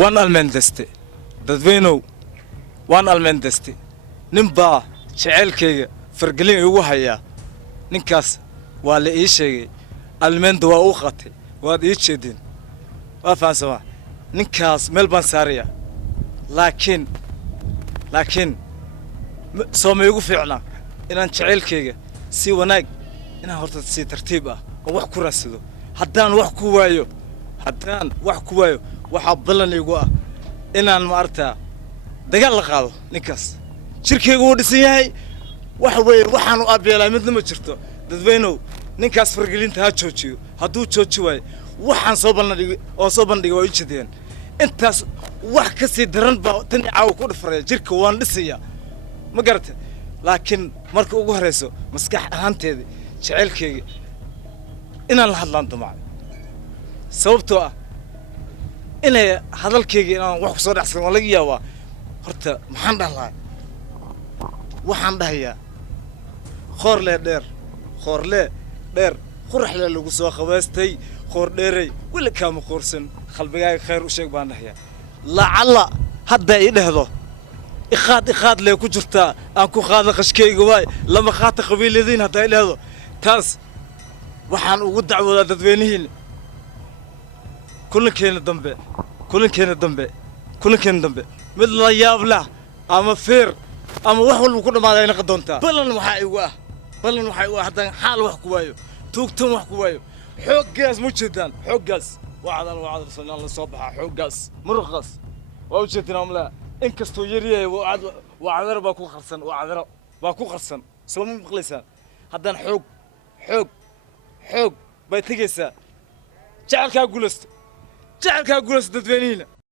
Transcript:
وان المندستي dadweynow waan almeendastay nin baa jaceelkayga fargelin igu haya ninkaas waa la ii sheegay almeenda waa uu qatay waad ii jeedin waa fahansama ninkaas meel baan saaraya laakiin soo ma igu fiicna inaan jaceelkayga si wanaag inaan horta si tartiib ah oo wax ku raasado haddaan wax ku waayo waxa ballan igu ah inaan ma artaa dagaal la qaado ninkaas jirkeygu uu dhisan yahay wax weyn waxaan u abeelay midna ma jirto dadweynow ninkaas fargelinta ha joojiyo hadduu jooji waayo waxaan soo bandhigay waa jideen intaas wax ka sii daran baa tan caaw ku dhafray jirka waan dhisaya ma garata laakiin marka ugu horeyso maskax ahaanteeda jaceelkeyga inaan la hadlaan damac sababtoo ah inay hadalkeyga inaan wax ku soo dhaxsan waa laga yaabaa horta maxaan dhahlaa waxaan dhahayaa qoorle dheer quraxle lagu soo qabaystay qoor dheeray wala kaama qoorsan qalbigaaga khayr u sheeg baan dhahayaa lacalla hadda ii dhahdo iqaad lee ku jirtaa aan ku qaada qashkeyga waay lama qaata qabiiladiin hadda ii dhahdo taas waxaan ugu dacwoodaa dadweynihiin kulankeena dambe mid la yaab lah ama feer ama wax walba ku dhamaaday naqa doontaa ballan waxa igu ah haddaan xaal wax ku waayo tuugtan wax ku waayo xooggaas ma jeedaan xooggaas wacdal sanaan la soo baxaa xooggaas muruqaas waa u jeedin amla in kastoo yaryahay wacdar baa ku qarsan soo ma maqlaysaan haddaan xoog bay tegaysaa jacaylkaa guulaysta dadweynihiina